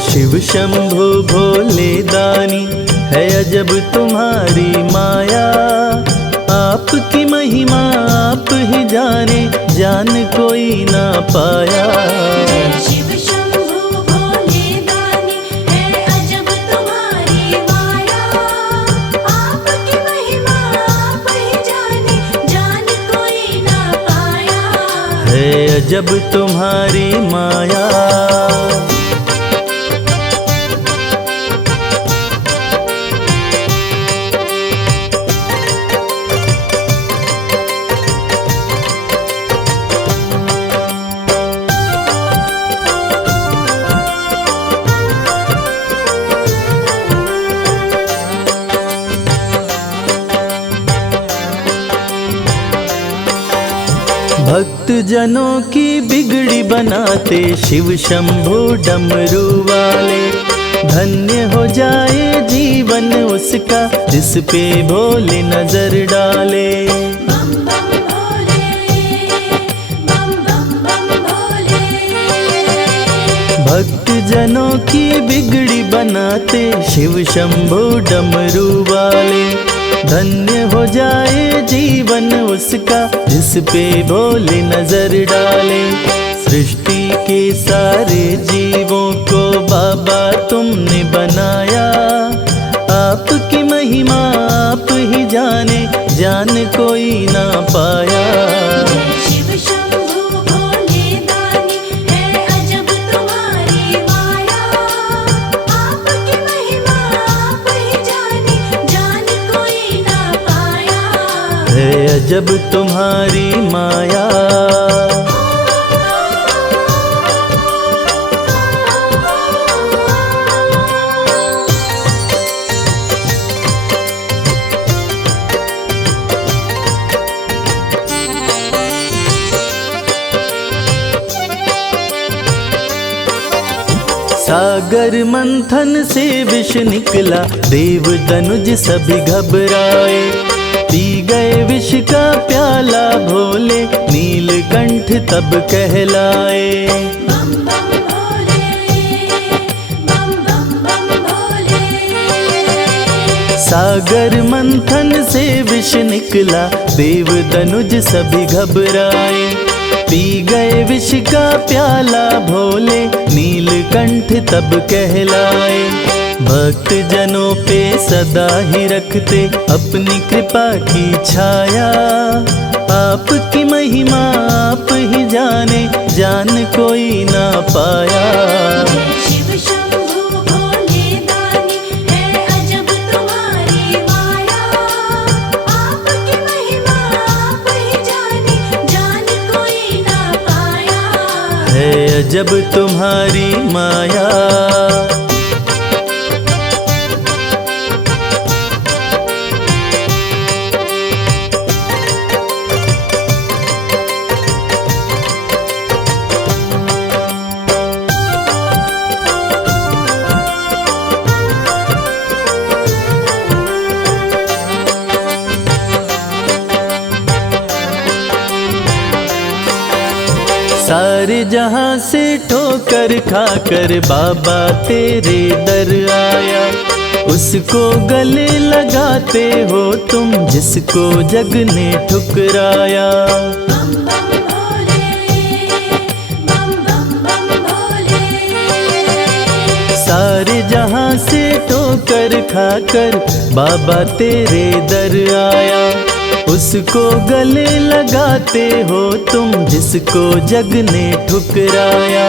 शिव शंभु भोले दानी, है अजब तुम्हारी माया। आपकी महिमा आप ही जाने, जान कोई ना पाया। शिव शंभु भोले दानी, है अजब तुम्हारी माया। आपकी महिमा आप ही जाने, जान कोई ना पाया। है अजब तुम्हारी माया। भक्त जनों की बिगड़ी बनाते, शिव शंभु डमरू वाले। धन्य हो जाए जीवन उसका, जिस पे भोले नजर डाले। बम बम भोले, बम बम बम भोले। भक्त जनों की बिगड़ी बनाते, शिव शंभु डमरू वाले। धन्य हो जाए जीवन उसका, जिस पे भोले नजर डाले। सृष्टि के सारे जीवों को बाबा तुमने बनाया। आपकी महिमा आप ही जाने, जान कोई ना पाया। शिव शंभु भोले दानी, है अजब तुम्हारी माया। आपकी महिमा आप ही जाने, जान कोई ना पाया। है अजब तुम्हारी माया। सागर मंथन से विष निकला, देव दनुज सभी घबराए। पी गए विष का प्याला भोले, नीलकंठ तब कहलाए। बम बम भोले, बम बम बम भोले। सागर मंथन से विष निकला, देव दनुज सभी घबराए। पी गए विष का प्याला भोले, नीलकंठ तब कहलाए। भक्त जनों पे सदा ही रखते अपनी कृपा की छाया। आपकी महिमा आप ही जाने, जान कोई ना पाया। शिव शंभु भोले दानी, है अजब तुम्हारी माया। आपकी महिमा आप ही जाने, जान कोई ना पाया। है अजब तुम्हारी माया। सारे जहां से ठोकर खाकर बाबा तेरे दर आया। उसको गले लगाते हो तुम, जिसको जग ने ठुकराया। बम बम भोले, बम बम बम भोले। सारे जहां से ठोकर खाकर बाबा तेरे दर आया। उसको गले लगाते हो तुम, जिसको जग ने ठुकराया।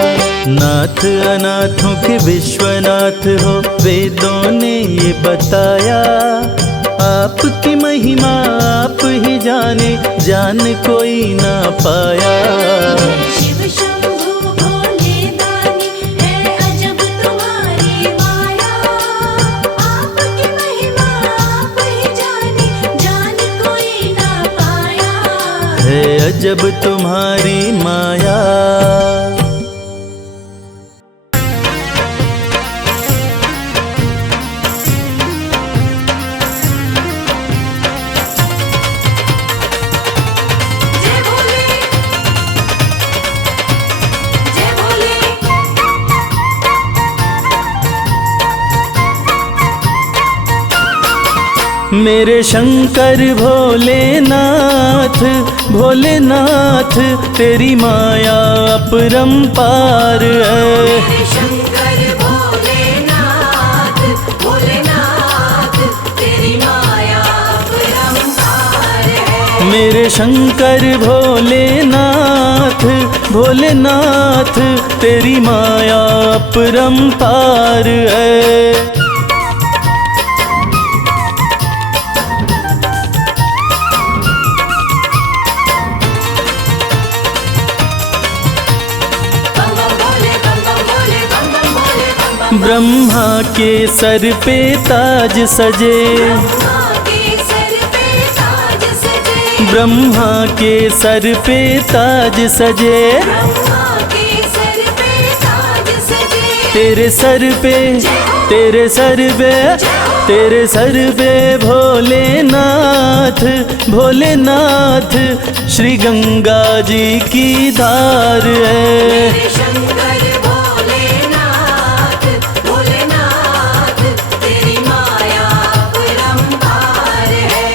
नाथ अनाथों के विश्वनाथ हो, वेदों ने ये बताया। आपकी महिमा आप ही जाने, जान कोई ना पाया। शिव शंभु भोले दानी, है अजब तुम्हारी माया। आपकी महिमा आप ही जाने, जान कोई ना पाया। है अजब तुम्हारी माया। जय भोले, जय भोले। मेरे शंकर भोलेनाथ भोलेनाथ तेरी माया अपरंपार है। मेरे शंकर भोलेनाथ भोलेनाथ तेरी माया अपरंपार है। मेरे शंकर भोलेनाथ भोलेनाथ तेरी माया अपरंपार है। ब्रह्मा के सर पे ताज सजे, ब्रह्मा के सर पे ताज सजे, ब्रह्मा के सर पे ताज सजे, ब्रह्मा के सर पे ताज सजे। तेरे सर पे तेरे सर पे तेरे सर पे भोलेनाथ भोलेनाथ श्री गंगा जी की धार है। मेरे शंकर भोलेनाथ भोलेनाथ तेरी माया अपरंपार है।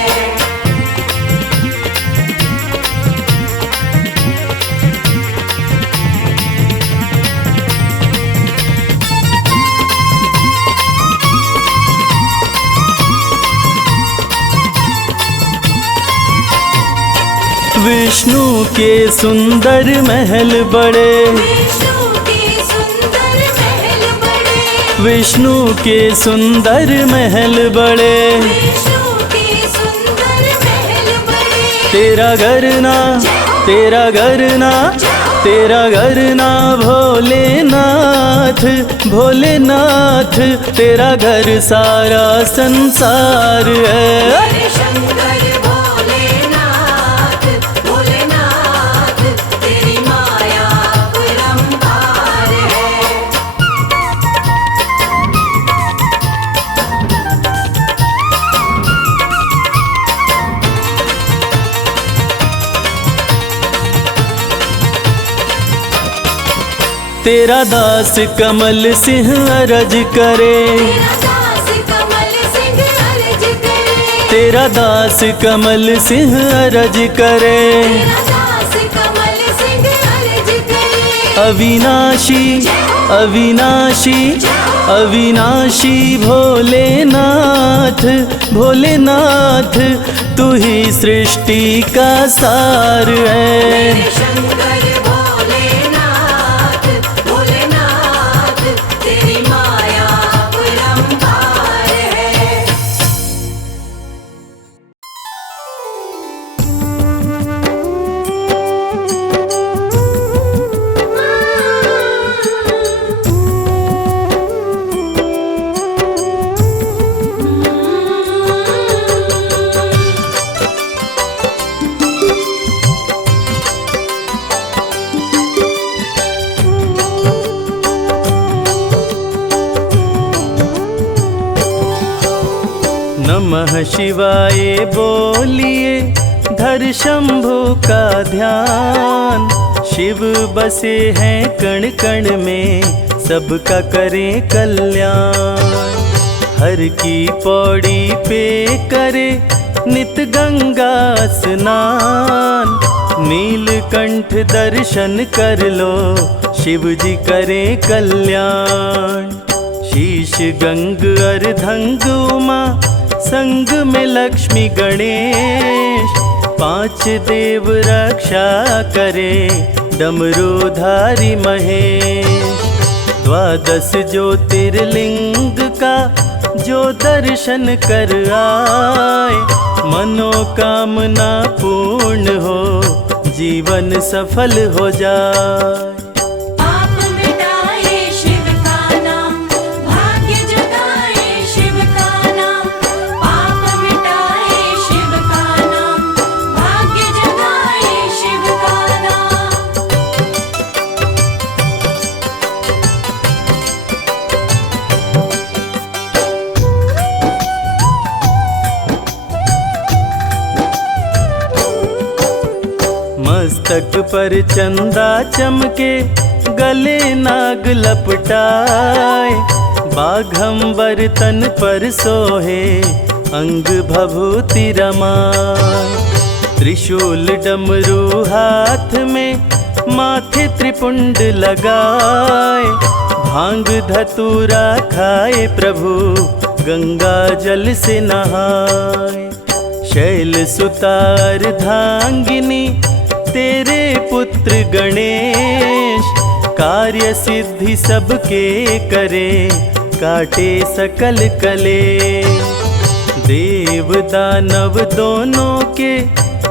विष्णु के सुंदर महल बड़े, विष्णु के सुंदर महल बड़े, विष्णु के सुंदर महल बड़े, विष्णु के सुंदर महल बड़े। तेरा घर ना तेरा घर ना तेरा घर ना भोलेनाथ भोलेनाथ तेरा घर सारा संसार है। मेरे शंकर भोलेनाथ भोलेनाथ तेरी माया अपरंपार है। तेरा दास कमल सिंह अरज करे, तेरा दास कमल सिंह अर्ज करे, तेरा दास कमल सिंह अरज करे। तेरा दास कमल सिंह अर्ज करे। अविनाशी अविनाशी अविनाशी भोलेनाथ भोलेनाथ तू ही सृष्टि का सार है। मेरे शंकर भोलेनाथ भोलेनाथ तेरी माया अपरंपार है। नमः शिवाय बोलिए धर शंभु का ध्यान। शिव बसे हैं कण कण में सबका करें कल्याण। हर की पौड़ी पे करे नित गंगा स्नान। नीलकंठ दर्शन कर लो शिव जी करें कल्याण। शीश गंग अर्धंग उमा संग में लक्ष्मी गणेश। पांच देव रक्षा करे डमरूधारी महेश। द्वादश ज्योतिर्लिंग का जो दर्शन कर आए मनोकामना पूर्ण हो जीवन सफल हो जाए। पाप मिटाए शिव का नाम भाग्य जगाए शिव का नाम। पाप मिटाए शिव का नाम भाग्य जगाए शिव का नाम। मस्तक पर चंदा चमके गले नाग लपटाए। बाघंबर तन पर सोहे अंग भभूति रमाए। त्रिशूल डमरू हाथ में, माथे त्रिपुंड लगाए। भांग धतूरा खाए प्रभु, गंगा जल से नहाए। शैल सुतार धांगिनी तेरे पुत्र गणेश, कार्य सिद्धि सबके करे, काटे सकल कलेश। देव दानव दोनों के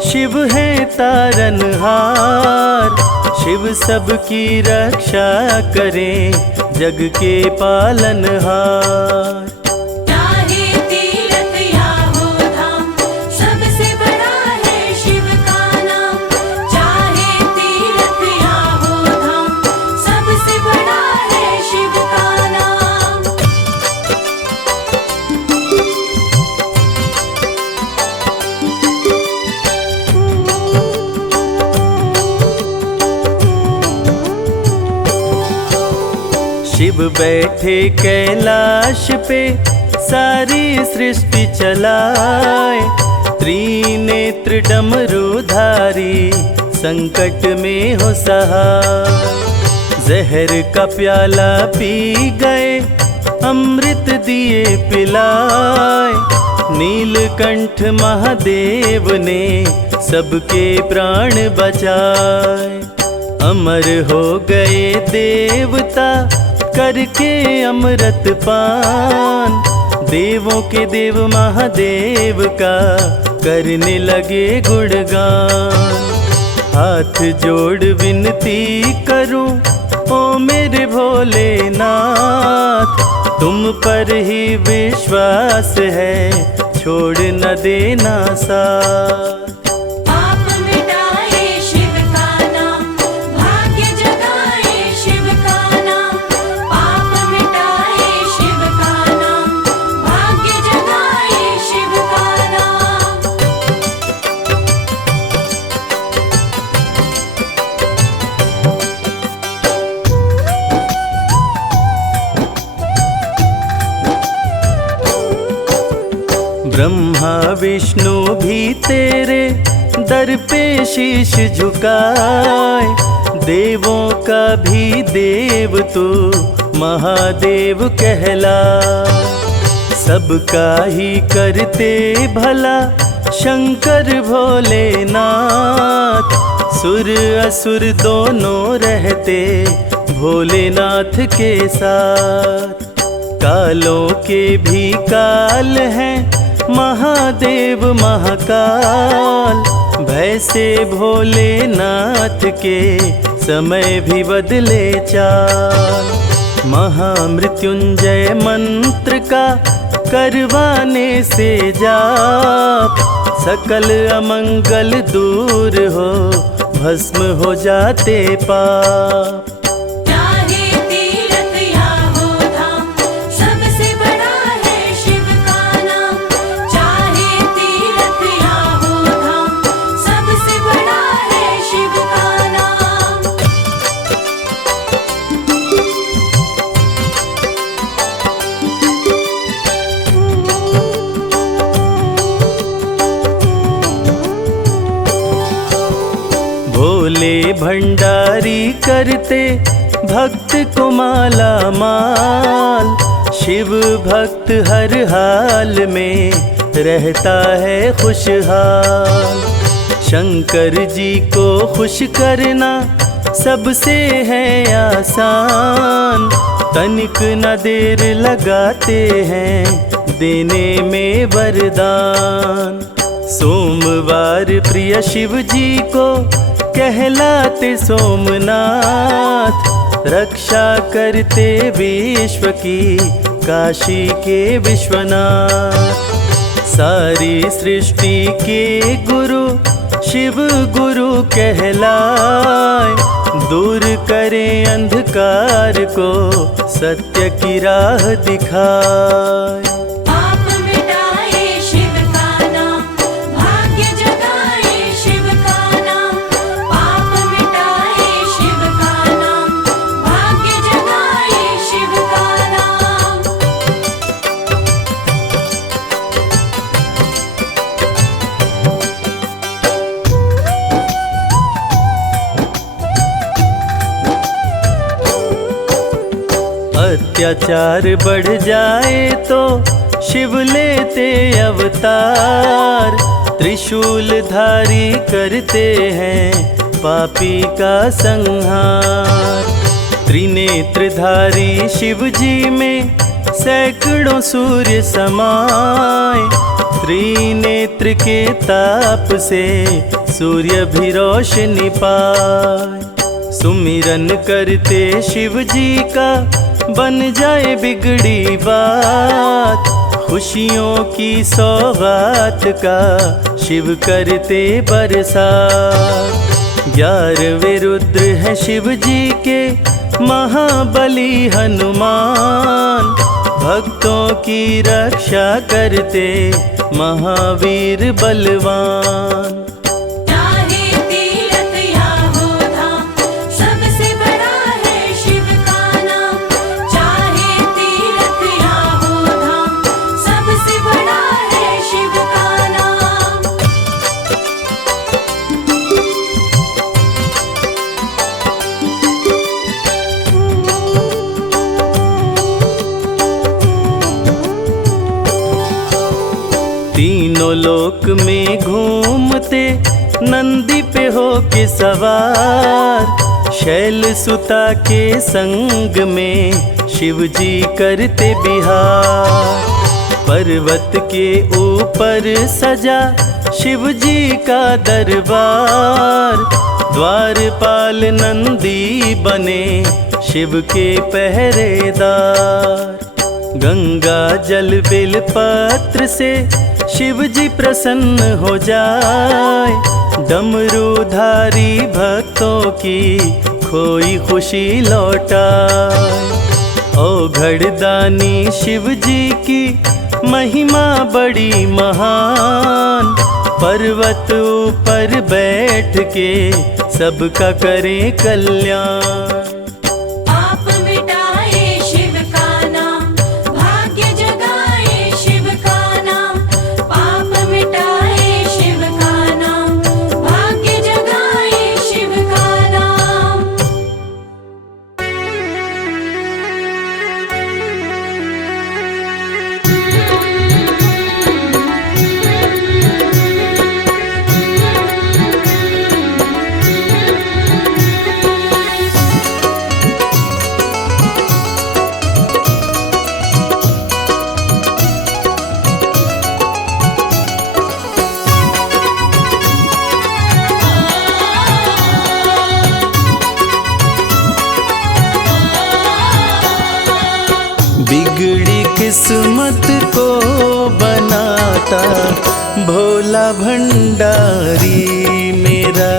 शिव हैं तारनहार, शिव सबकी रक्षा करें, जग के पालनहार। चाहे तीर्थ या हो धाम, सबसे बड़ा है शिव का नाम। चाहे तीर्थ या हो धाम, सबसे बड़ा है शिव का नाम। शिव बैठे कैलाश पे, सारी सृष्टि चलाए। त्रिनेत्र डमरूधारी, संकट में हो सहाय। जहर का प्याला पी गए, अमृत दिए पिलाए। नीलकंठ महादेव ने सबके प्राण बचाए। अमर हो गए देवता, करके अमृत पान। देवों के देव महादेव का, करने लगे गुणगान। हाथ जोड़ विनती करूं, ओ मेरे भोलेनाथ, तुम पर ही विश्वास है, छोड़ न देना साथ। पाप मिटाए शिव का नाम, भाग्य जगाए शिव का नाम। पाप मिटाए शिव का नाम, भाग्य जगाए शिव का नाम। ब्रह्मा विष्णु भी तेरे दर पे शीश झुकाए। देवों का भी देव तू, महादेव कहला। सबका ही करते भला, शंकर भोलेनाथ। सुर असुर दोनों रहते, भोलेनाथ के साथ। कालों के भी काल हैं, महादेव महाकाल। भय से भोलेनाथ के, समय भी बदले चाल। महामृत्युंजय मंत्र का, करवाने से जाप। सकल अमंगल दूर हो, भस्म हो जाते पाप। चाहे तीर्थ या हो धाम, सबसे बड़ा है शिव का नाम। चाहे तीर्थ या हो धाम, सबसे बड़ा है शिव का नाम। भोले भंडारी करते, भक्त को माला माल। शिव भक्त हर हाल में, रहता है खुशहाल। शंकर जी को खुश करना, सबसे है आसान। तनिक न देर लगाते हैं, देने में वरदान। सोमवार प्रिय शिव जी को, कहलाते सोमनाथ। रक्षा करते विश्व की, काशी के विश्वनाथ। सारी सृष्टि के गुरु, शिव गुरु कहलाए। दूर करें अंधकार को, सत्य की राह दिखाए। पाप मिटाए शिव का नाम, भाग्य जगाए शिव का नाम। पाप मिटाए शिव का नाम, भाग्य जगाए शिव का नाम। अत्याचार बढ़ जाए तो शिव लेते अवतार। त्रिशूलधारी करते हैं पापी का संहार। त्रिनेत्रधारी शिव जी में सैकड़ों सूर्य समाए। त्रिनेत्र के ताप से सूर्य भी रोशनी पाए। सुमिरन करते शिव जी का बन जाए बिगड़ी बात। खुशियों की सौगात का शिव करते बरसात। 11वें रुद्र हैं शिव जी के महाबली हनुमान। भक्तों की रक्षा करते महावीर बलवान। चाहे तीरथ या हो धाम, सबसे बड़ा है शिव का नाम। चाहे तीरथ या हो धाम, सबसे बड़ा है शिव का नाम। तीनों लोक में घूमते नंदी पे हो के सवार। शैल सुता के संग में शिव जी करते बिहार। पर्वत के ऊपर सजा शिव जी का दरबार। द्वारपाल नंदी बने शिव के पहरेदार। गंगा जल बेल पत्र से शिव जी प्रसन्न हो जाए। डमरूधारी भक्तों की खोई खुशी लौटाए। औघड़दानी शिव जी की महिमा बड़ी महान। पर्वत ऊपर बैठ के सबका करें कल्याण। पाप मिटाए शिव का नाम, भाग्य जगाए शिव का नाम। पाप मिटाए शिव का नाम, भाग्य जगाए शिव का नाम। बिगड़ी किस्मत को बनाता भोला भंडारी मेरा।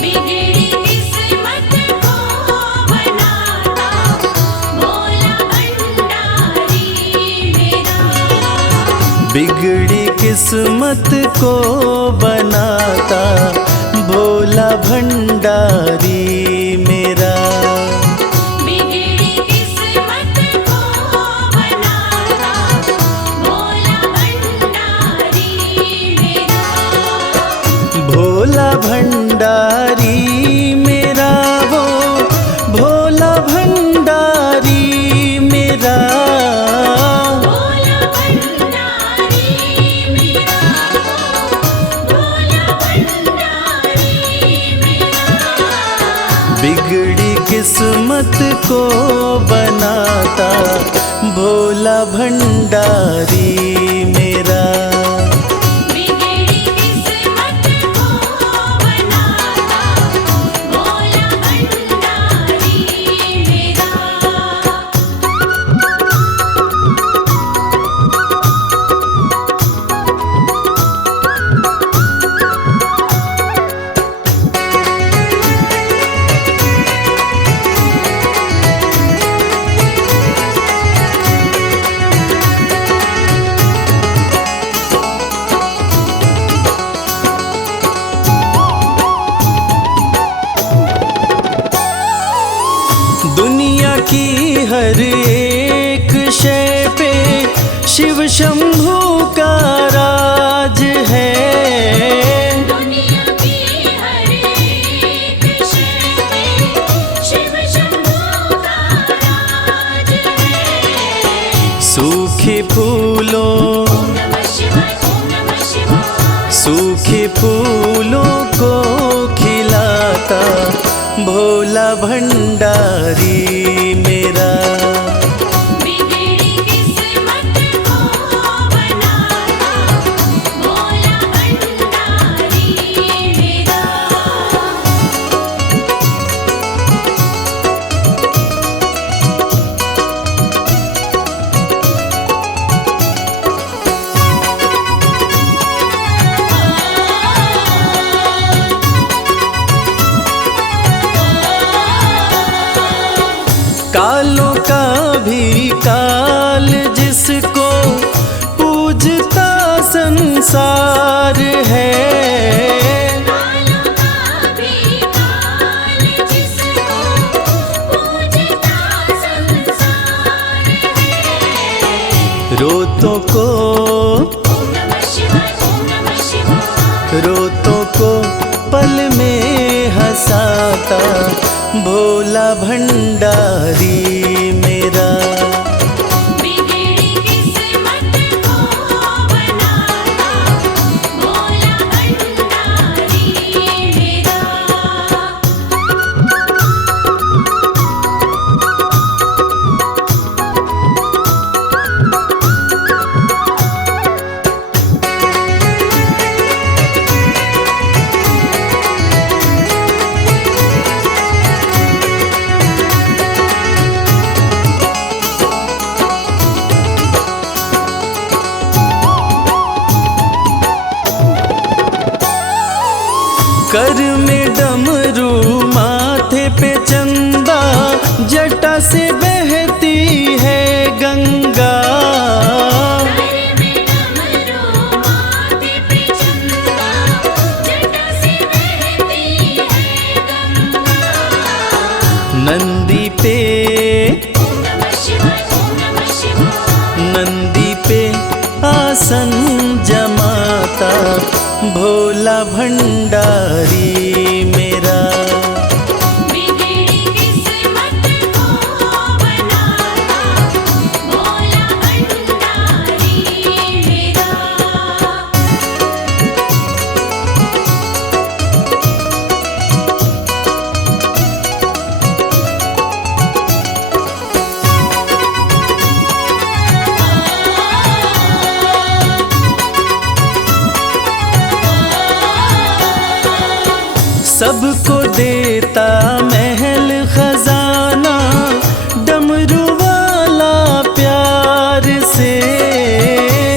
बिगड़ी किस्मत को बनाता भोला भंडारी मेरा। बिगड़ी किस्मत को बनाता भोला भंडारी मेरा। बिगड़ी किस्मत को बनाता भोला भंडारी मेरा। भोला भंडारी मेरा वो भोला भंडारी मेरा। भोला भंडारी मेरा, भोला भंडारी मेरा। बिगड़ी किस्मत को बनाता भोला भंडारी मेरा। बिगड़ी किस्मत को बनाता भोला भंडारी मेरा। दुनिया की हर एक शय पे शिव शंभू का राज है। दुनिया की हर एक शय पे शिव शंभू का राज फूलों ओम नमः शिवाय ओम नमः शिवाय सूखे फूलों को खिलाता भोला भंडारी मेरा। बिगड़ी किस्मत को बनाता भोला भंडारी मेरा। कालों का भी काल जिसको पूजता संसार है, कालों का भी काल जिसको पूजता संसार है। रोतों को ओम नमः शिवाय ओम नमः शिवाय रोतों को पल में हंसाता भोला भंडारी मेरा। बिगड़ी किस्मत को बनाता भोला भंडारी मेरा। कर में डमरू माथे पे चंदा जटा से बहती है गंगा। घर में डमरू माथे पे चंदा जटा से बहती है गंगा। नंदी पे ओम नमः शिवाय ओम नमः शिवाय नंदी पे आसन जमाता भोला भंडारी मेरा। बिगड़ी किस्मत को बनाता भोला भंडारी मेरा। सबको देता महल खजाना डमरू वाला प्यार से।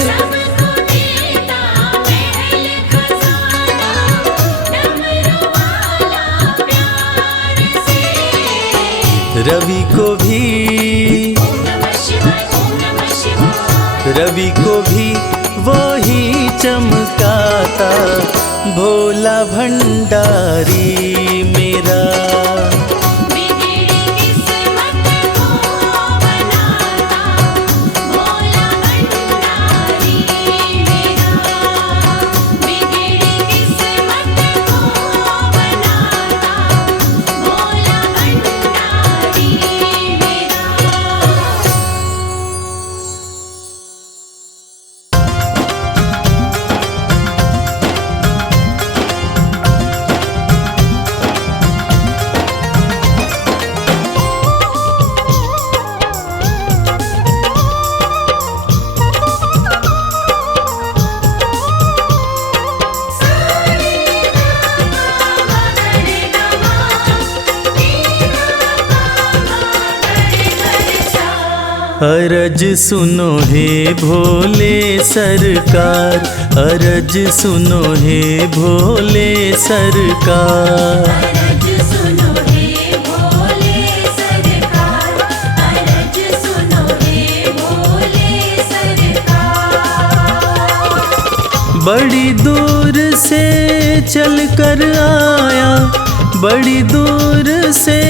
सबको देता महल खजाना डमरू वाला प्यार से। रवि को भी ओम नमः शिवाय ओम नमः शिवाय रवि को भी वो ही चमकाता भोला भंडारी मेरा। बिगड़ी किस्मत को बनाता भोला भंडारी मेरा। बिगड़ी किस्मत को बनाता भोला भंडारी मेरा। अरज सुनो हे भोले सरकार, अरज सुनो हे भोले सरकार। अरज सुनो हे भोले सरकार, अरज सुनो हे भोले सरकार। बड़ी दूर से चल कर आया, बड़ी दूर से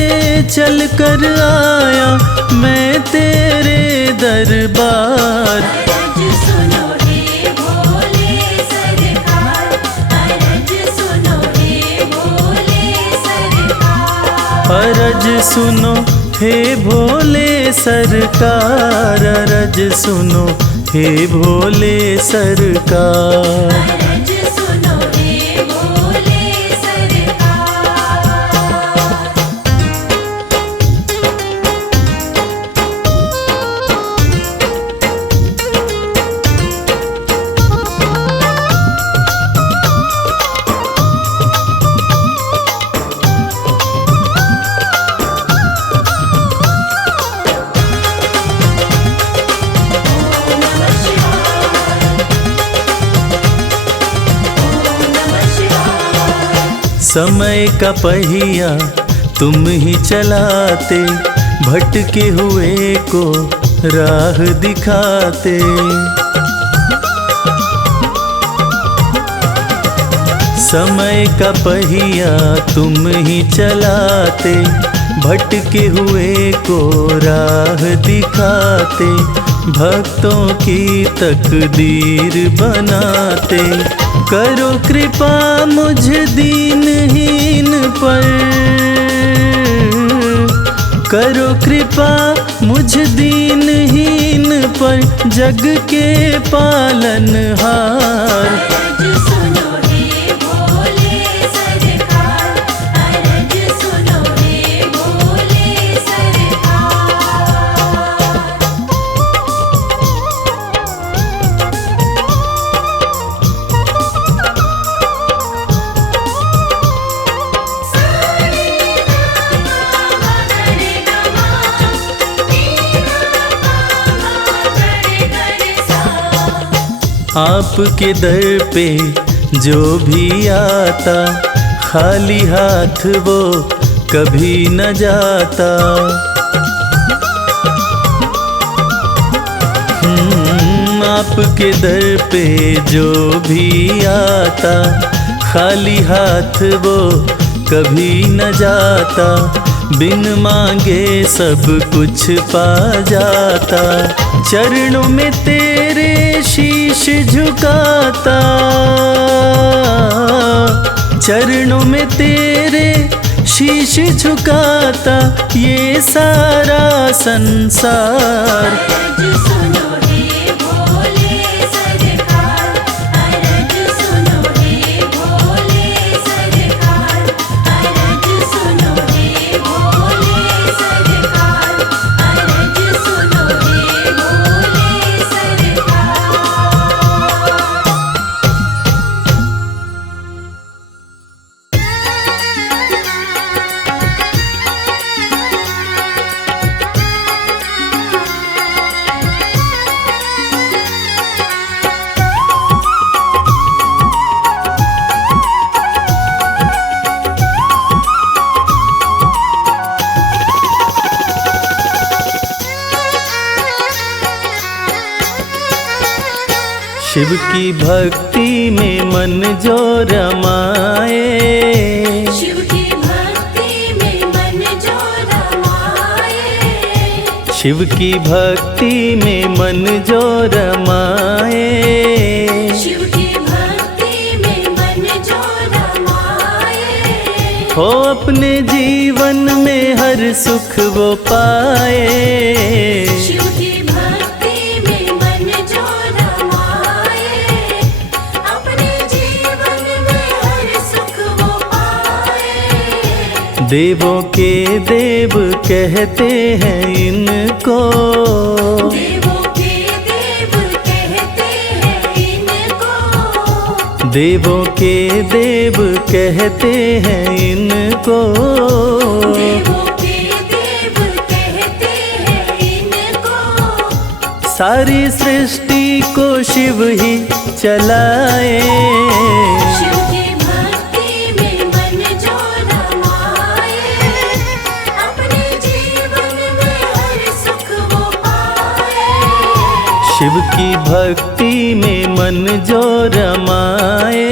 चल कर आया मैं तेरे दरबार। अरज सुनो हे भोले सरकार, अरज सुनो हे भोले सरकार। अरज सुनो हे भोले सरकार, अरज सुनो हे भोले सरकार। अरज सुनो हे भोले सरकार। समय का पहिया तुम ही चलाते, भटके हुए को राह दिखाते। समय का पहिया तुम ही चलाते, भटके हुए को राह दिखाते। भक्तों की तकदीर बनाते, करो कृपा मुझ दीनहीन पर। करो कृपा मुझ दीनहीन पर, जग के पालनहार। अरज सुनो हे भोले सरकार। अरज सुनो हे भोले सरकार। आपके दर पे जो भी आता, खाली हाथ वो कभी न जाता। आपके दर पे जो भी आता, खाली हाथ वो कभी न जाता। बिन मांगे सब कुछ पा जाता, चरणों में तेरे शीश झुकाता। चरणों में तेरे शीश झुकाता, ये सारा संसार। अरज सुनो हे भोले सरकार। अरज सुनो हे भोले सरकार। अरज सुनो हे भोले सरकार। अरज सुनो हे भोले सरकार। शिव की भक्ति में मन जो रमाए। शिव की भक्ति में मन जो रमाए। शिव की भक्ति में मन जो रमाए। शिव की भक्ति में मन जो रमाए। हो अपने जीवन में हर सुख वो पाए। शिव की भक्ति में मन जो रमाए। अपने जीवन में हर सुख वो पाए। देवों के देव कहते हैं इनको। देवों के देव कहते हैं इनको। देवों के देव कहते हैं इनको। देवों के देव कहते हैं इनको। सारी सृष्टि को शिव ही चलाए। शिव की भक्ति में मन जो रमाए। अपने जीवन में हर सुख वो पाए। शिव की भक्ति में मन जो रमाए।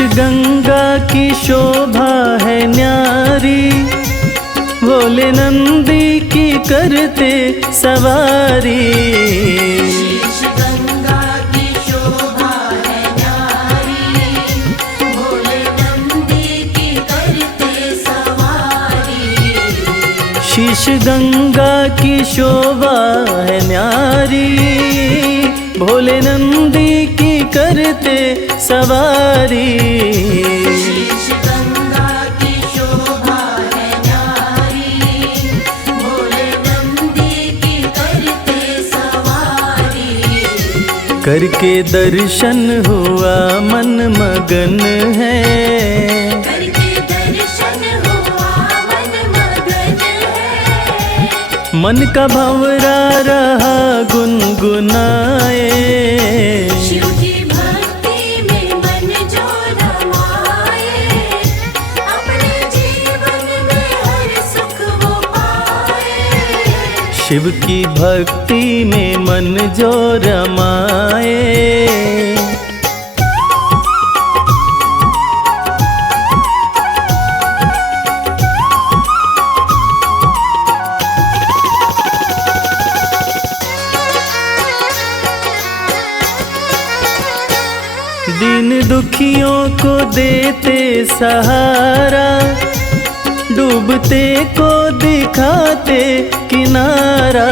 गंगा की शोभा है न्यारी, भोले नंदी की करते सवारी। शीश गंगा की शोभा है न्यारी, भोले नंदी की करते सवारी। शीश गंगा की शोभा है न्यारी, भोले नंदी की करते सवारी। शीश गंगा की शोभा है न्यारी, भोले नंदी की करते सवारी। करके दर्शन हुआ मन मगन है, करके दर्शन हुआ मन मगन है। मन का भंवरा रहा गुनगुनाए। शिव की भक्ति में मन जो रमाए, अपने जीवन में हर सुख वो पाए। शिव की भक्ति में मन जो रमाए। दीन दुखियों को देते सहारा, डूबते को दिखाते किनारा।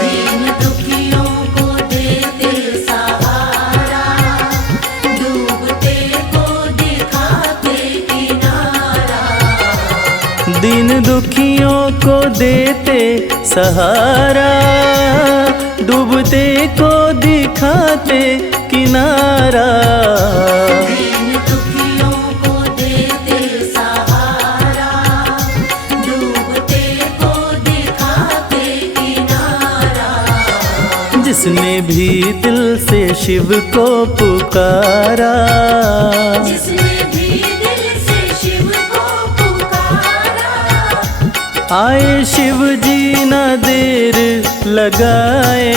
दीन दुखियों को देते सहारा, डूबते को दिखाते किनारा। दीन दुखियों को देते सहारा, डूबते को दिखाते किनारा। दीन दुखियों को देते सहारा, डूबते को दिखाते किनारा। जिसने भी दिल से शिव को पुकारा, जिसने भी दिल से शिव को पुकारा। आए शिव जी ना देर लगाए।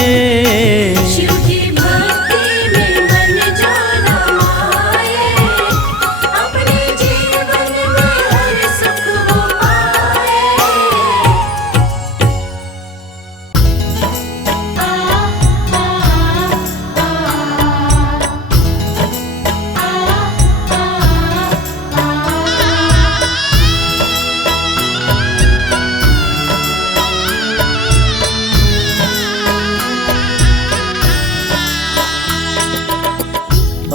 शिव की भक्ति में मन जो रमाए, अपने जीवन में हर सुख वो पाए।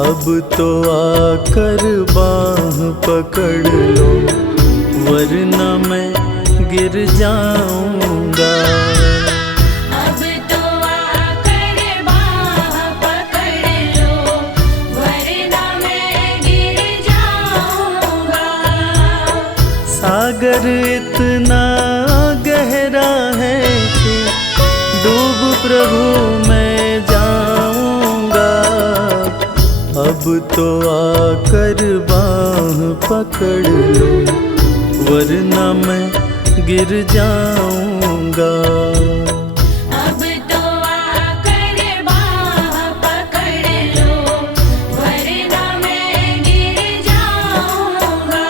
अब तो आकर बाह पकड़ लो, वरना मैं गिर जाऊंगा। अब तो आकर बाह पकड़ लो, वरना मैं गिर जाऊंगा। सागर इतना गहरा है कि डूब प्रभु मैं जाऊंगा। अब तो आकर बाह पकड़ लो, वरना मैं गिर जाऊंगा। अब तो आकर बाह पकड़ लो, वरना मैं गिर जाऊंगा।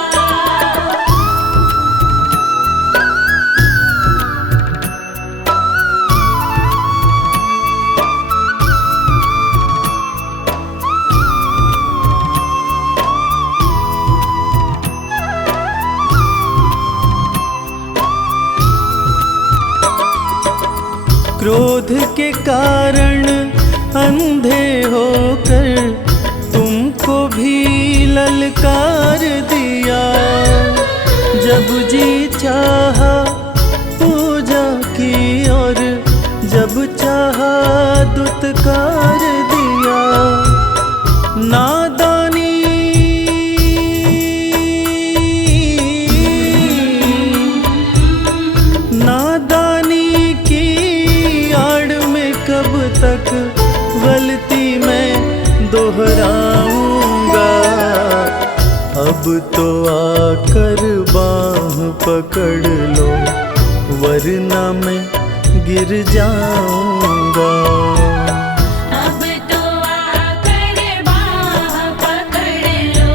क्रोध के कारण अंधे होकर तुमको भी ललकार दिया। जब जी चाहा पूजा की और जब चाहा दुत्कार दिया। नादानी नादानी की आड़ में कब तक गलती मैं दोहराऊंगा। अब तो आकर बाह पकड़ लो, वरना मैं गिर जाऊंगा। अब तो आकर बाह पकड़ लो,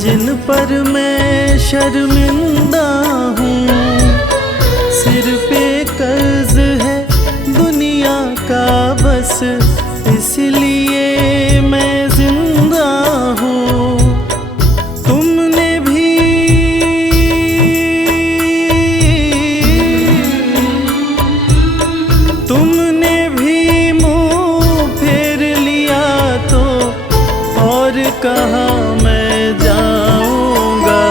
जिन पर मैं शर्मिंदा हूँ, सिर पे कर्ज है दुनिया का बस, इसलिए मैं जिंदा हूँ। तुमने भी मुँह फेर लिया तो और कहाँ मैं जाऊँगा।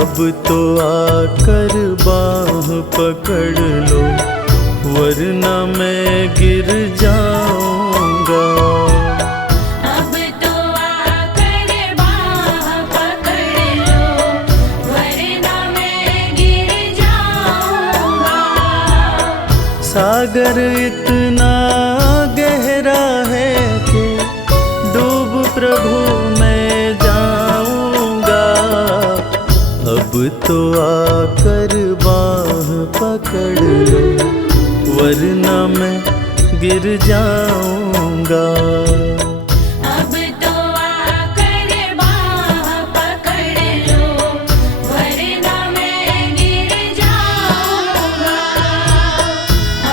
अब तो आकर बाह पकड़ लो, वरना मैं गिर जाऊँगा। अब तो आकर बाह पकड़ लो, वरना मैं गिर जाऊँगा। सागर इतना गहरा है कि डूब प्रभु मैं जाऊँगा। अब तो आकर बाह पकड़ लो, वरना मैं गिर जाऊँगा। अब तो आकर बाह पकड़ लो, वरना मैं गिर जाऊँगा।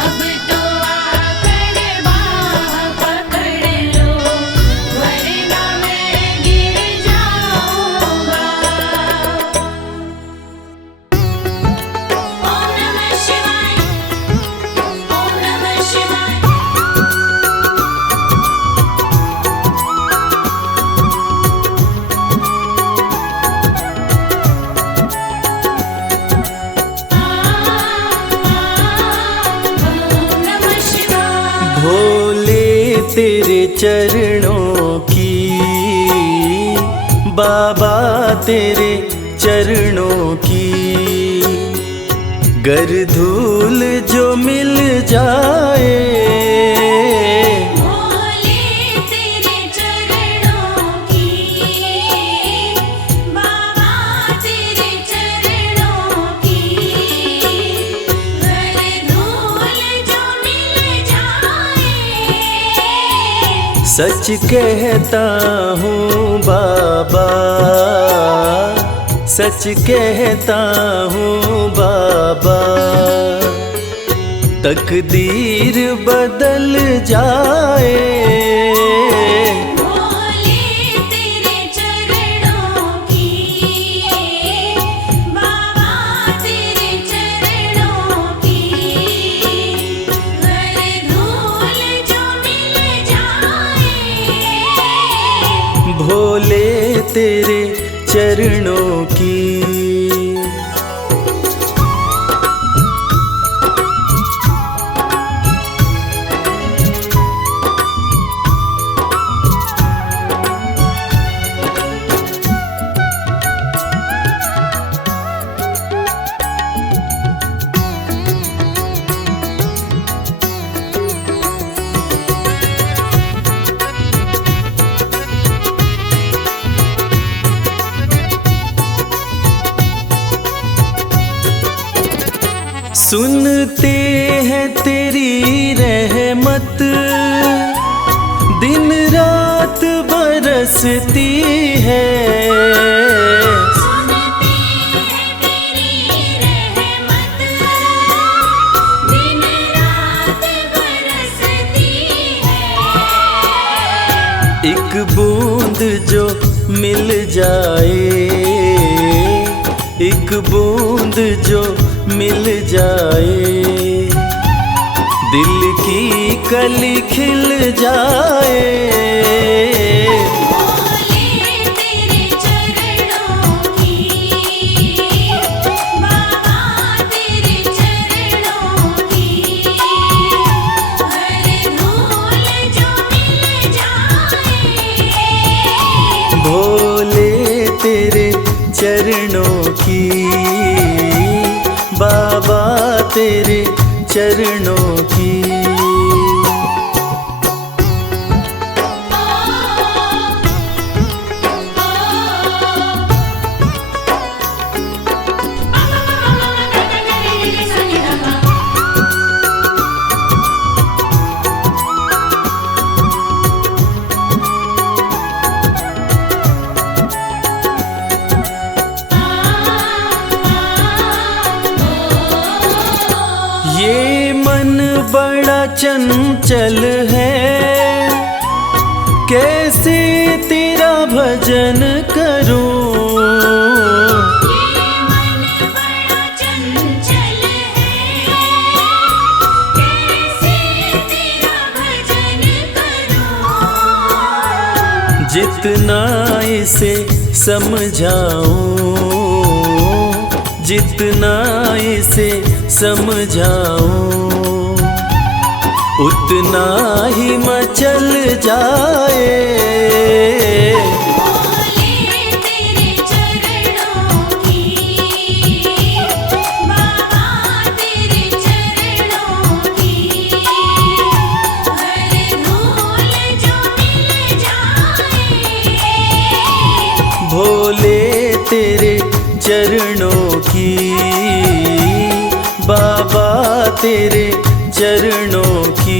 अब तो आकर बाह पकड़ लो, वरना मैं गिर जाऊँगा। ओम नमः शिवाय, ओम नमः शिवाय। ओम नमः शिवाय। भोले तेरे चरणों की, बाबा तेरे चरणों की, गर धूल जो मिल जाए। भोले तेरे चरणों की, बाबा तेरे चरणों की, गर धूल जो मिल जाए। सच कहता हूँ बाबा, सच कहता हूँ बाबा, तकदीर बदल जाए। भोले तेरे चरणों की, बाबा तेरे चरणों की, गर धूल जो मिल जाए। भोले तेरे चरणों की। सुनते हैं तेरी रहमत, दिन रात बरसती है। सुनते हैं तेरी रहमत, दिन रात बरसती है। एक बूंद जो मिल जाए, एक बूंद जो मिल जाए, दिल की कली खिल जाए। भोले तेरे चरणों की, बाबा तेरे चरणों की, हर धूल जो मिल जाए। भोले तेरे चरणों की, बाबा तेरे चरणों की। बड़ा चंचल है, कैसे तेरा भजन करूं। ये मन बड़ा चंचल है, कैसे तेरा भजन करूं। जितना इसे समझाऊं, जितना इसे समझाऊं, उतना ही मचल जाए। भोले तेरे चरणों की, बाबा तेरे चरणों की, हर धूल जो मिल जाए। भोले तेरे चरणों की, बाबा तेरे चरणों की।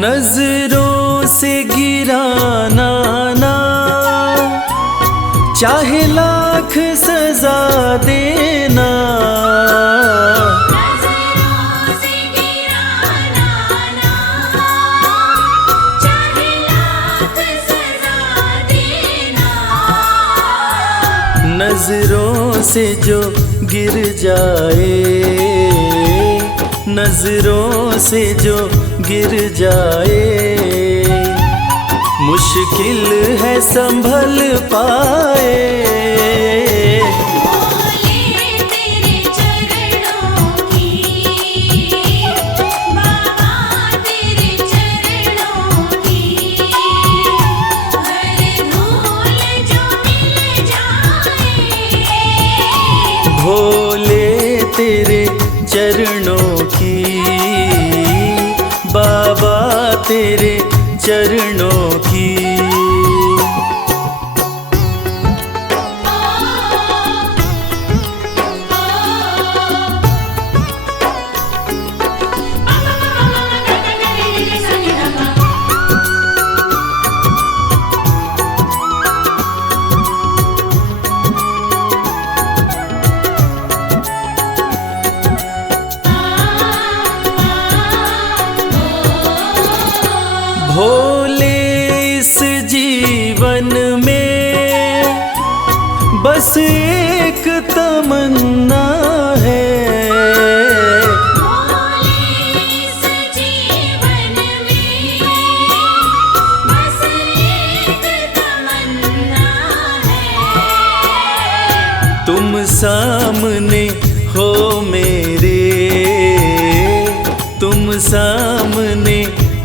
नजरों से गिराना ना, चाहे लाख सजा देना। नजरों से गिराना ना, चाहे लाख सजा देना। नजरों से जो गिर जाए, नजरों से जो गिर जाए, मुश्किल है संभल पाए। भोले तेरे चरणों की, बाबा तेरे चरणों की, हर धूल जो मिल जाए। भोले तेरे चरणों की, बाबा तेरे चरणों की। भोले इस जीवन में बस एक तमन्ना है। भोले इस जीवन में बस एक तमन्ना है। तुम सामने हो मेरे, तुम सामने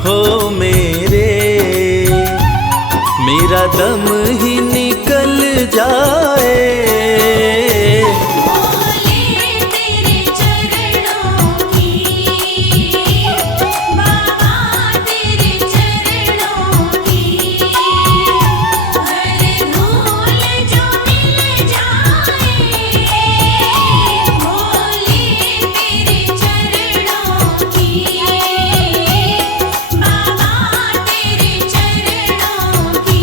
हो मेरे, मेरा दम ही निकल जाए। भोले तेरे चरणों की, बाबा तेरे चरणों की, हर धूल जो मिल जाए। भोले तेरे चरणों की, बाबा तेरे चरणों की।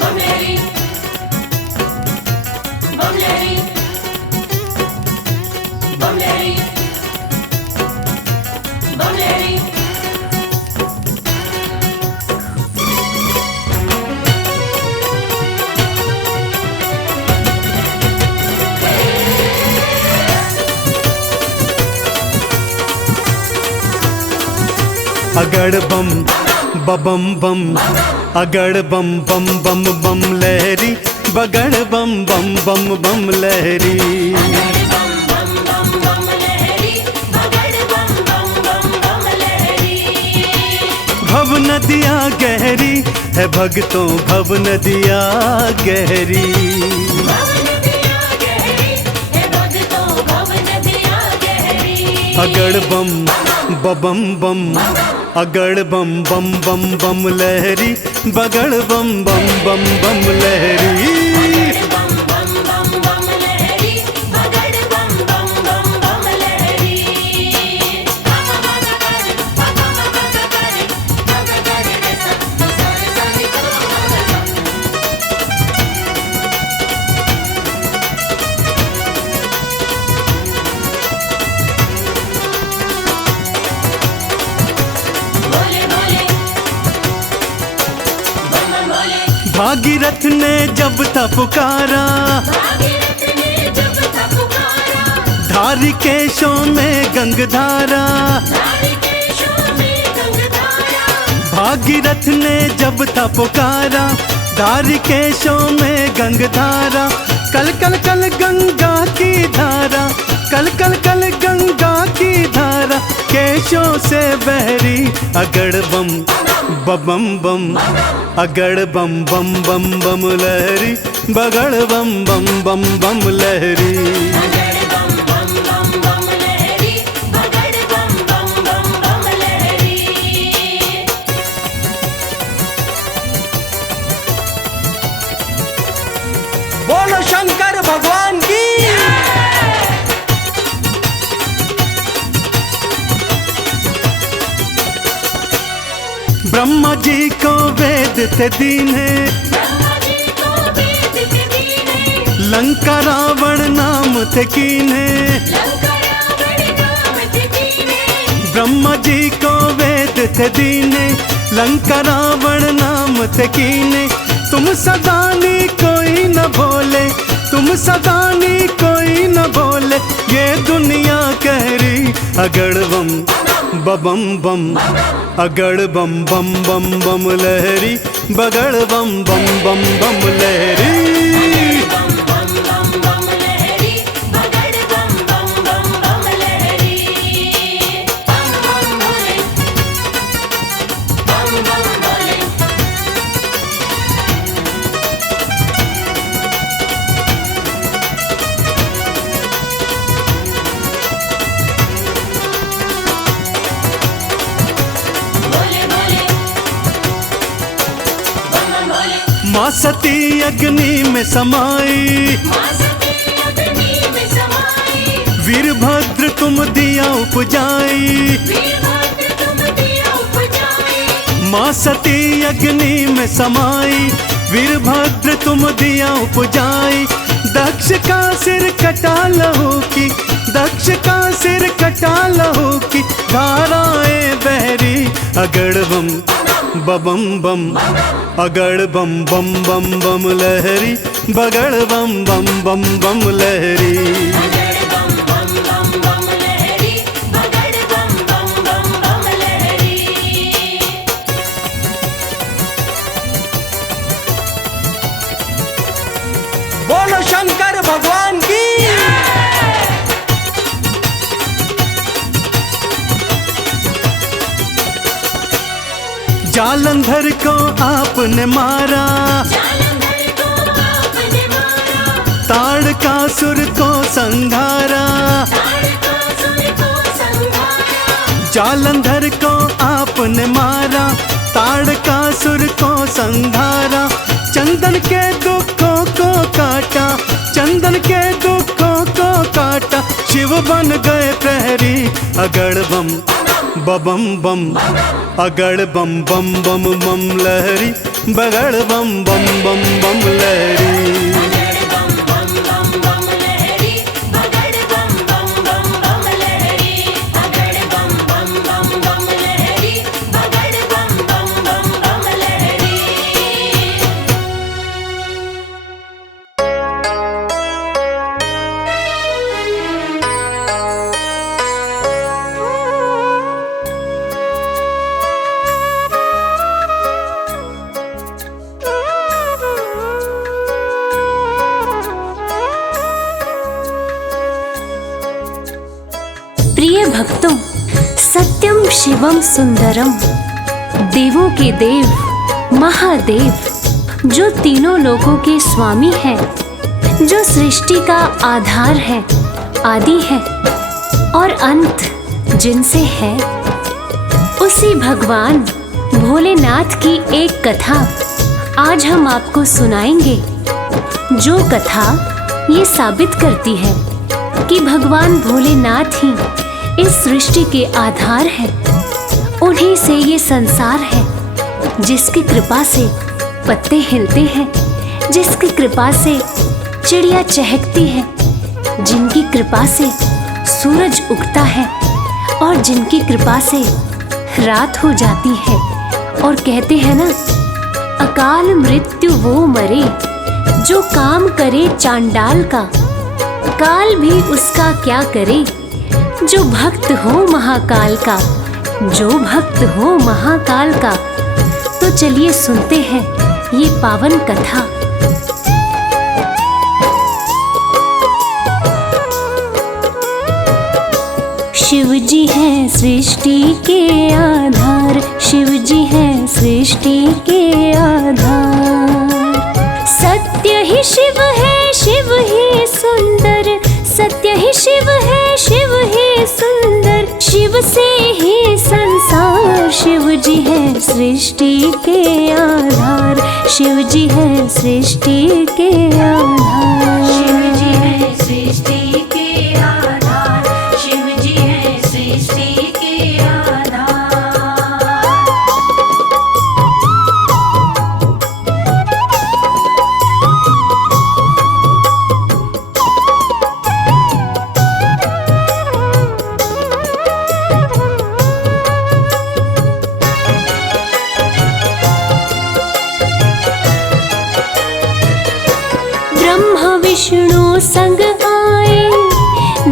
बमलेरी बमलेरी बमलेरी बमलेरी। अगड़ बम बबम बम, अगड़ बम बम बम बम लहरी, बगड़ बम बम बम बम लहरी। बम बम बम बम लहरी, बगड़ बम बम बम बम लहरी। भवना नदियाँ गहरी है भक्तों, भव नदियाँ गहरी। भव नदियाँ गहरी है भक्तों, भव नदियाँ गहरी। अगड़ बम बम बम, अगड़ बम बम बम बम लहरी, बगड़ बम बम बम बम लहरी। बम बम बम बम लहरी, बगड़ बम बम बम बम लहरी। बम बम करे, बम बम करे, बम करे रे सब सारे सारे बोले बोले बम बम बोले। भागीरथ ने जब था पुकारा, भागीरथ ने जब था पुकारा, धारी केशों में गंगधारा। धारिकेशों में गंगधारा। भागीरथ ने जब था पुकारा, धारी केशों में गंगधारा। कल कल कल गंगा की धारा, कल कल कल गंगा की धारा, केशों से बहरी। अगड़ बम बम बम, अगड़ बम बम बम बम लहरी, बगड़ बम बम बम बम लहरी। बगड़ बम बम बम बम लहरी, बगड़ बम बम बम बम लहरी। बोलो शंकर भगवान की। ब्रह्मा जी को वेद थे दीने, ब्रह्मा जी को वेद थे दीने, लंका रावण नाम थे कीने। लंका रावण नाम थे दीने। ब्रह्मा जी को वेद थे दीने, लंका रावण नाम थे कीने। तुम सदानी कोई न बोले, तुम सदानी कोई न बोले, ये दुनिया कह रही। अगड़ बम बम बम, अगड़ बम बम बम बम लहरी, बगड़ बम बम बम बम लहरी। बम बम बम बम लहरी, बगड़ बम बम बम बम लहरी। बम बम भोले, बम बम भोले। बोले बोले बम बम भोले। माँ सती अग्नि में समाई, माँ सती अग्नि में समाई, वीरभद्र तुम दिया उपजाई। वीरभद्र तुम दिया उपजाई। माँ सती अग्नि में समाई, वीरभद्र तुम दिया उपजाई। दक्ष का सिर कटा लहू की, दक्ष का सिर कटा लहू की, धाराएं बहरी। अगड़ बम बम बम, अगड़ बम बम बम बम लहरी, बगड़ बम बम बम बम लहरी। बगड़ बम बम बम बम लहरी, बगड़ बम बम बम बम लहरी। बोलो शंकर भगवान की। जालंधर को आपने मारा, जालंधर को आपने मारा, ताड़कासुर को संघारा। ताड़कासुर को संहारा। जालंधर को आपने मारा, ताड़कासुर को संघारा। चंदन के दुखों को काटा, चंदन के दुखों को काटा, शिव बन गए प्रहरी। अगड़ बम बम बम, अगड़ बम बम बम बम लहरी, बगड़ बम बम बम बम लहरी। बगड़ बम बम बम बम लहरी, बगड़ बम बम बम बम लहरी। बगड़ बम बम बम बम लहरी, बगड़ बम बम बम बम लहरी। प्रिय भक्तों, सत्यम शिवम सुंदरम, देवों के देव महादेव, जो तीनों लोकों के स्वामी हैं, जो सृष्टि का आधार है, आदि है और अंत जिनसे है, उसी भगवान भोलेनाथ की एक कथा आज हम आपको सुनाएंगे, जो कथा ये साबित करती है कि भगवान भोलेनाथ ही इस सृष्टि के आधार है। उन्हीं से ये संसार है, जिसकी कृपा से पत्ते हिलते हैं, जिसकी कृपा से चिड़िया चहकती है, जिनकी कृपा से सूरज उगता है और जिनकी कृपा से रात हो जाती है। और कहते हैं ना, अकाल मृत्यु वो मरे जो काम करे चांडाल का, काल भी उसका क्या करे जो भक्त हो महाकाल का, जो भक्त हो महाकाल का। तो चलिए सुनते हैं ये पावन कथा। शिव जी हैं सृष्टि के आधार, शिव जी हैं सृष्टि के आधार। सत्य ही शिव है, शिव ही सुंदर, सत्य ही शिव है, शिव ही सुंदर। शिव से ही संसार, शिव जी हैं सृष्टि के आधार, शिव जी हैं सृष्टि के आधार। शिव जी है सृष्टि के आधार, शिव जी है सृष्टि के आधार। ब्रह्मा विष्णु संग आए,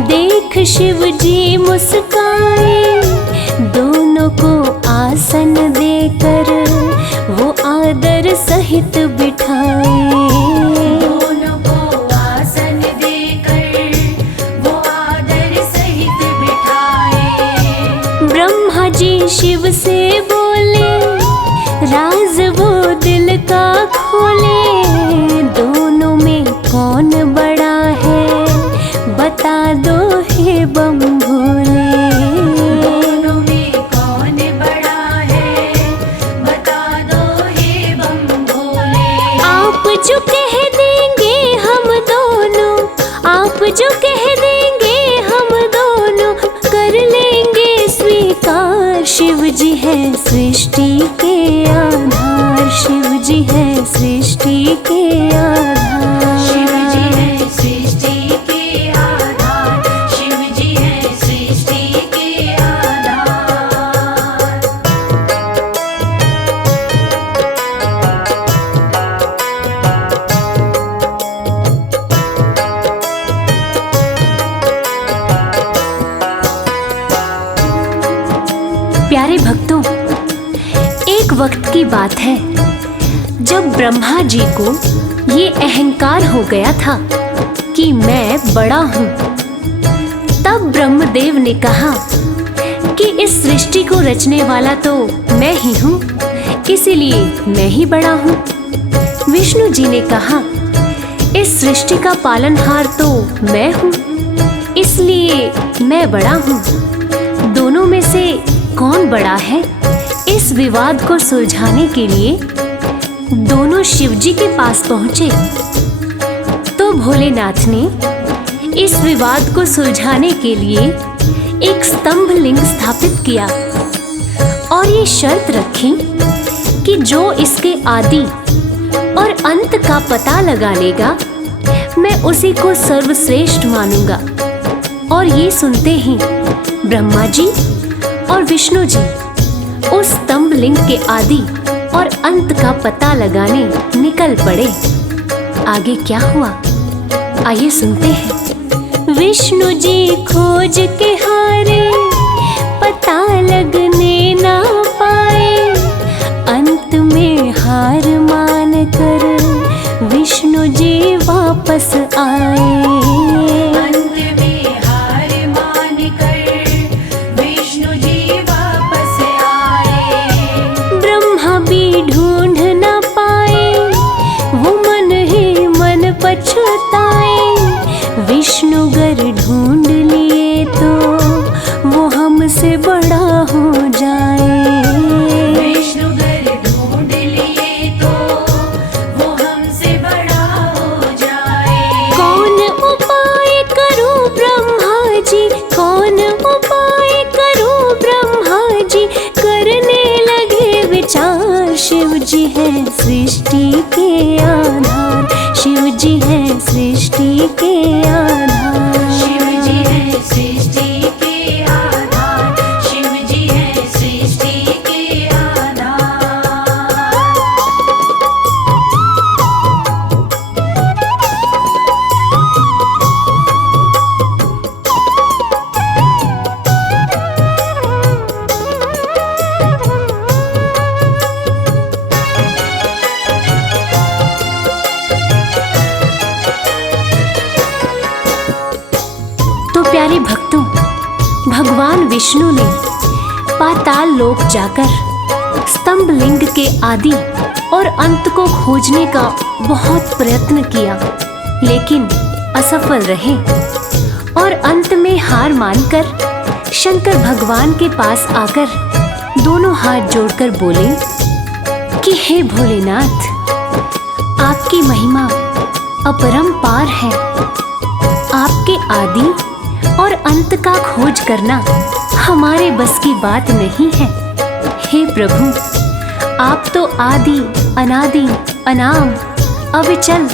देख शिव जी मुस्काए, दोनों को आसन देकर वो आदर सहित बिठाए। दोनों को आसन देकर वो आदर सहित बिठाए। ब्रह्मा जी शिव से बोले, राज वो दिल का खोले, दोनों में कौन बड़ा है बता दो हे बम भोले। दोनों में कौन बड़ा है बता दो हे बम भोले। आप जो कह देंगे हम दोनों, आप जो कह देंगे हम दोनों कर लेंगे स्वीकार। शिव जी है सृष्टि के आधार, शिव जी है सृष्टि के आधार। शिव जी है सृष्टि के आधार, शिव जी है सृष्टि के आधार। प्यारे भक्तों, एक वक्त की बात है जब ब्रह्मा जी को ये अहंकार हो गया था कि मैं बड़ा हूँ। तब ब्रह्मदेव ने कहा कि इस सृष्टि को रचने वाला तो मैं ही हूँ, इसीलिए मैं ही बड़ा हूँ। विष्णु जी ने कहा, इस सृष्टि का पालनहार तो मैं हूँ, इसलिए मैं बड़ा हूँ। दोनों में से कौन बड़ा है, इस विवाद को सुलझाने के लिए दोनों शिव जी के पास पहुंचे। तो भोलेनाथ ने इस विवाद को सुलझाने के लिए एक स्तंभ लिंग स्थापित किया और ये शर्त रखी कि जो इसके आदि और अंत का पता लगा लेगा, मैं उसी को सर्वश्रेष्ठ मानूंगा। और ये सुनते ही ब्रह्मा जी और विष्णु जी उस स्तंभ लिंग के आदि और अंत का पता लगाने निकल पड़े। आगे क्या हुआ, आइए सुनते हैं। विष्णु जी खोज के हारे, पता लगने ना पाए, अंत में हार मान कर विष्णु जी वापस आए। अंत में हार मान कर विष्णु जी वापस आए। जी हैं सृष्टि के आधार, शिव जी हैं सृष्टि के आधार। शिव जी है सृष्टि के आधार, शिव जी है सृष्टि के आधार। तो प्यारे भक्तों, भगवान विष्णु ने पाताल लोक जाकर स्तंभ लिंग के आदि और अंत को खोजने का बहुत प्रयत्न किया, लेकिन असफल रहे और अंत में हार मानकर शंकर भगवान के पास आकर दोनों हाथ जोड़कर बोले कि हे भोलेनाथ, आपकी महिमा अपरंपार है। आपके आदि और अंत का खोज करना हमारे बस की बात नहीं है। हे प्रभु, आप तो आदि अनादि अनाम अविचल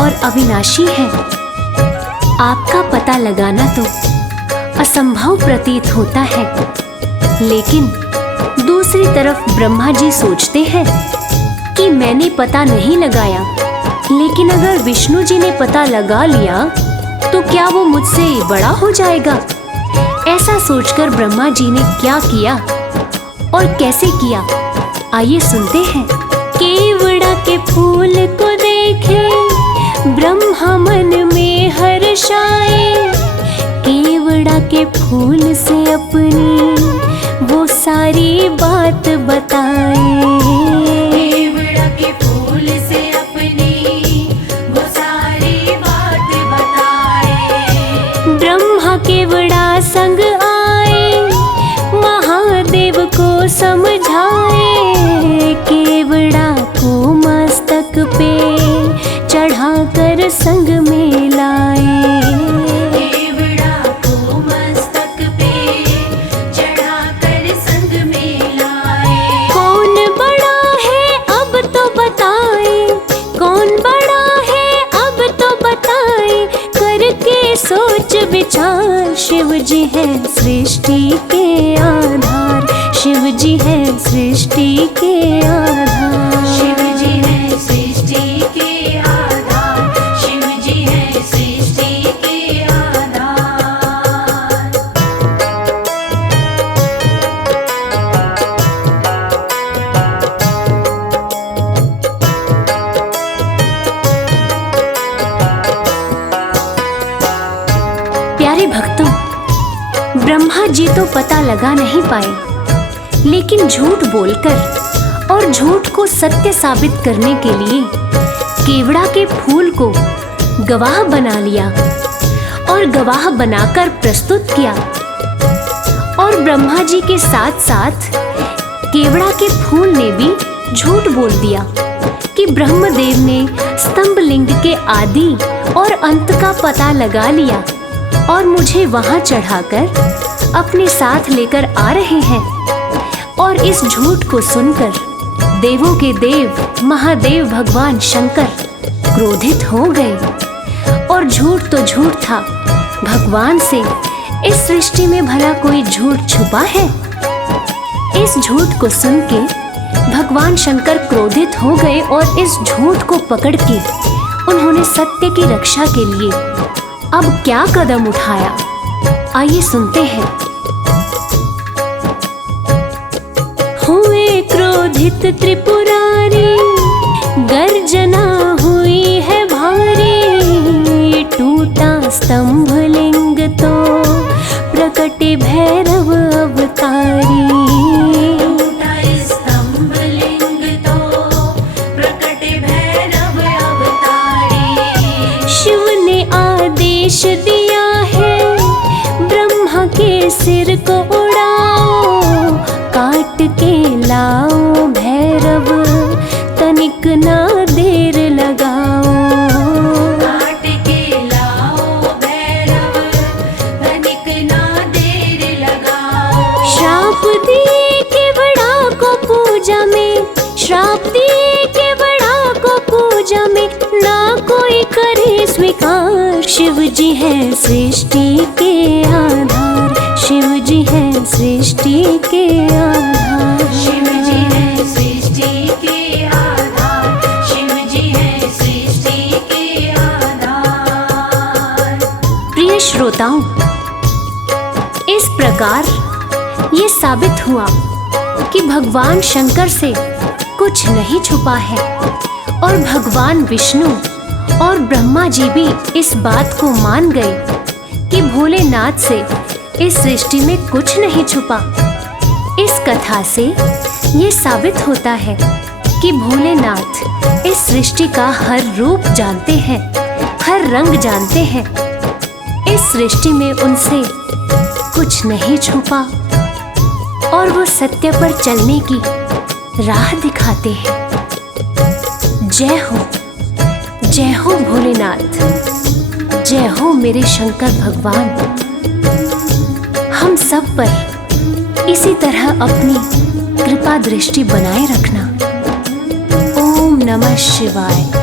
और अविनाशी हैं। आपका पता लगाना तो असंभव प्रतीत होता है, लेकिन दूसरी तरफ ब्रह्मा जी सोचते हैं कि मैंने पता नहीं लगाया, लेकिन अगर विष्णु जी ने पता लगा लिया तो क्या वो मुझसे बड़ा हो जाएगा। ऐसा सोचकर ब्रह्मा जी ने क्या किया और कैसे किया, आइए सुनते हैं। केवड़ा के फूल को देखे ब्रह्मा मन में हर्षाए, केवड़ा के फूल से अपनी वो सारी बात बताए। केवड़ा के फूल से अपनी वो सारी बात बताए। ब्रह्मा केवड़ा संग आए, महादेव को समझाए, केवड़ा को मस्तक पे चढ़ाकर संग में लाए। केवड़ा को मस्तक पे चढ़ाकर संग में लाए। कौन बड़ा है अब तो बताए, कौन बड़ा है अब तो बताए, करके सोच विचार। शिव जी है सृष्टि के आधार, शिव जी है सृष्टि के आधार। शिव जी है सृष्टि के आधार, शिव जी है सृष्टि के आधार। प्यारे भक्तों, ब्रह्मा जी तो पता लगा नहीं पाए, लेकिन झूठ बोलकर और झूठ को सत्य साबित करने के लिए केवड़ा के फूल को गवाह बना लिया और गवाह बनाकर प्रस्तुत किया। और ब्रह्मा जी के साथ साथ केवड़ा के फूल ने भी झूठ बोल दिया कि ब्रह्मदेव ने स्तंभ लिंग के आदि और अंत का पता लगा लिया और मुझे वहां चढ़ाकर अपने साथ लेकर आ रहे हैं। और इस झूठ को सुनकर देवों के देव महादेव भगवान शंकर क्रोधित हो गए। और झूठ तो झूठ था, भगवान से इस सृष्टि में भला कोई झूठ छुपा है। इस झूठ को सुन के भगवान शंकर क्रोधित हो गए और इस झूठ को पकड़ के उन्होंने सत्य की रक्षा के लिए अब क्या कदम उठाया, आइए सुनते हैं। हुए क्रोधित त्रिपुरारी, गर्जना हुई है भारी, टूटा स्तंभ लिंग तो प्रकटे भैरव अवतारी। टूटा स्तंभ लिंग तो प्रकटे भैरव अवतारी। शिव ने आदेश दिया है ब्रह्मा के सिर को उड़ाओ, काट के लाओ भैरव तनिक ना देर लगाओ। काट के लाओ भैरव तनिक ना देर लगाओ। श्राप दिए केवड़ा को पूजा में, श्राप दिए के बड़ा को पूजा में ना कोई करे स्वीकार। शिव जी हैं सृष्टि के आधार, शिव जी हैं सृष्टि के आधार। शिव जी है सृष्टि के आधार, शिव जी है सृष्टि के आधार। प्रिय श्रोताओं, इस प्रकार ये साबित हुआ कि भगवान शंकर से कुछ नहीं छुपा है और भगवान विष्णु और ब्रह्मा जी भी इस बात को मान गए कि भोलेनाथ से इस सृष्टि में कुछ नहीं छुपा। इस कथा से ये साबित होता है कि भोलेनाथ इस सृष्टि का हर रूप जानते हैं, हर रंग जानते हैं। इस सृष्टि में उनसे कुछ नहीं छुपा और वो सत्य पर चलने की राह दिखाते हैं। जय हो भोलेनाथ, जय हो मेरे शंकर भगवान। हम सब पर इसी तरह अपनी कृपा दृष्टि बनाए रखना। ओम नमः शिवाय।